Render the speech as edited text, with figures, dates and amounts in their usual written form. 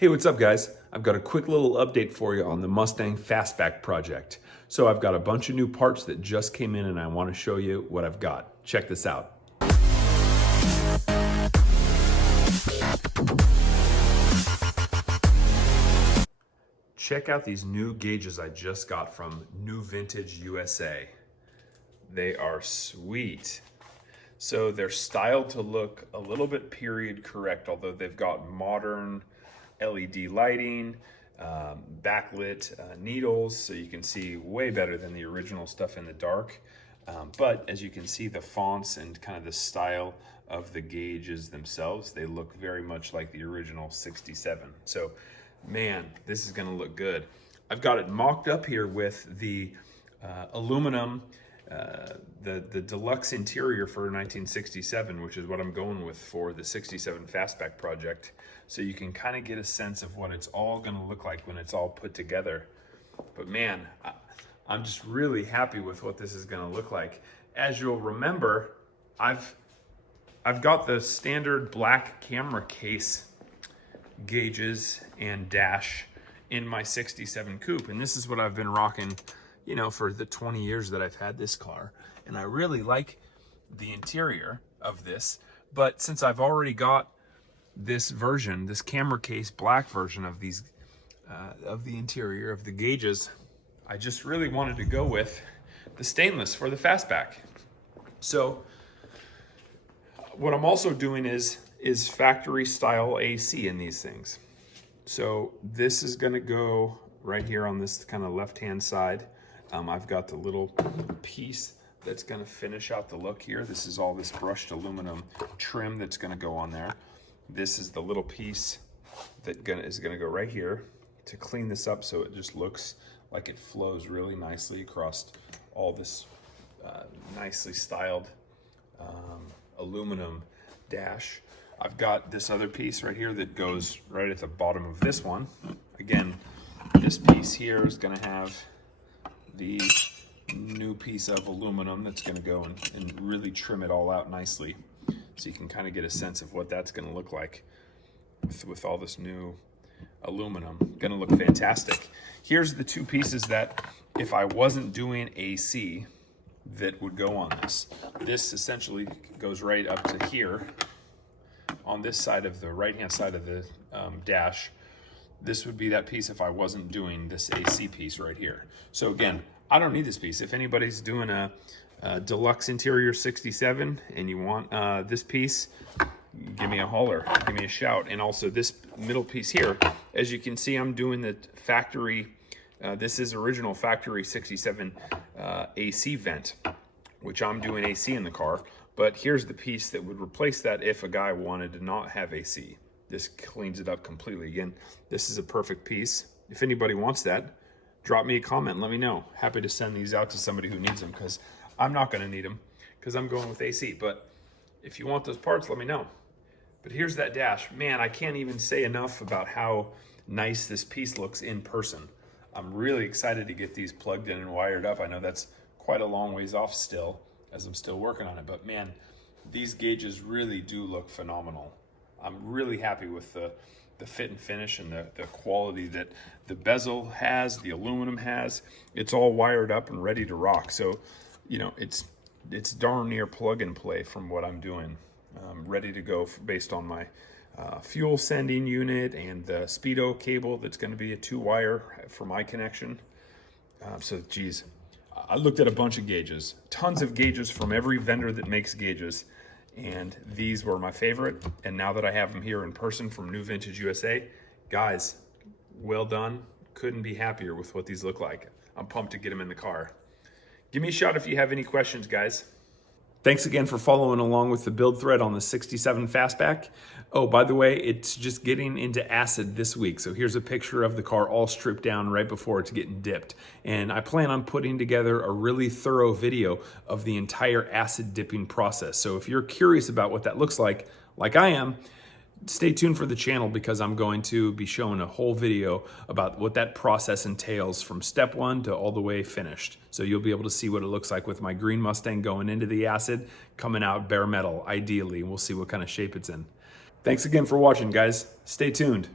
Hey, what's up guys? I've got a quick little update for you on the Mustang Fastback project. So I've got a bunch of new parts that just came in and I want to show you what I've got. Check this out. Check out these new gauges I just got from New Vintage USA. They are sweet. So they're styled to look a little bit period correct, although they've got modern LED lighting, backlit needles, so you can see way better than the original stuff in the dark. But as you can see, the fonts and kind of the style of the gauges themselves, they look very much like the original 67. So man, this is gonna look good. I've got it mocked up here with the aluminum, the Deluxe Interior for 1967, which is what I'm going with for the 67 Fastback project. So you can kind of get a sense of what it's all gonna look like when it's all put together. But man, I'm just really happy with what this is gonna look like. As you'll remember, I've got the standard black camera case gauges and dash in my 67 coupe, and this is what I've been rocking, you know, for the 20 years that I've had this car. And I really like the interior of this, but since I've already got this version, this camera case black version of these of the interior of the gauges, I just really wanted to go with the stainless for the Fastback. So what I'm also doing is factory style AC in these things. So this is gonna go right here on this kind of left-hand side. I've got the little piece that's gonna finish out the look here. This is all this brushed aluminum trim that's gonna go on there. This is the little piece that is gonna go right here to clean this up so it just looks like it flows really nicely across all this nicely styled aluminum dash. I've got this other piece right here that goes right at the bottom of this one. Again, this piece here is gonna have the new piece of aluminum that's gonna go and really trim it all out nicely. So you can kind of get a sense of what that's gonna look like with all this new aluminum. Gonna look fantastic. Here's the two pieces that if I wasn't doing AC, that would go on this. This essentially goes right up to here on this side of the right-hand side of the dash. This would be that piece if I wasn't doing this AC piece right here. So again, I don't need this piece. If anybody's doing a Deluxe Interior 67 and you want this piece, give me a holler, give me a shout. And also this middle piece here, as you can see, I'm doing the factory, this is original factory 67 AC vent, which I'm doing AC in the car. But here's the piece that would replace that if a guy wanted to not have AC. This cleans it up completely. Again, this is a perfect piece. If anybody wants that, drop me a comment and let me know. Happy to send these out to somebody who needs them, because I'm not gonna need them because I'm going with AC. But if you want those parts, let me know. But here's that dash. Man, I can't even say enough about how nice this piece looks in person. I'm really excited to get these plugged in and wired up. I know that's quite a long ways off still, as I'm still working on it, but man, these gauges really do look phenomenal. I'm really happy with the fit and finish and the quality that the bezel has, the aluminum has. It's all wired up and ready to rock. So, you know, it's darn near plug and play from what I'm doing. Ready to go based on my fuel sending unit and the speedo cable that's going to be a 2-wire for my connection. So geez, I looked at a bunch of gauges, tons of gauges from every vendor that makes gauges, and these were my favorite. And now that I have them here in person from New Vintage USA, guys, well done. Couldn't be happier with what these look like. I'm pumped to get them in the car. Give me a shout if you have any questions, guys. Thanks again for following along with the build thread on the 67 Fastback. Oh, by the way, it's just getting into acid this week. So here's a picture of the car all stripped down right before it's getting dipped. And I plan on putting together a really thorough video of the entire acid dipping process. So if you're curious about what that looks like I am, stay tuned for the channel, because I'm going to be showing a whole video about what that process entails from step one to all the way finished. So you'll be able to see what it looks like with my green Mustang going into the acid, coming out bare metal, ideally. We'll see what kind of shape it's in. Thanks again for watching, guys. Stay tuned.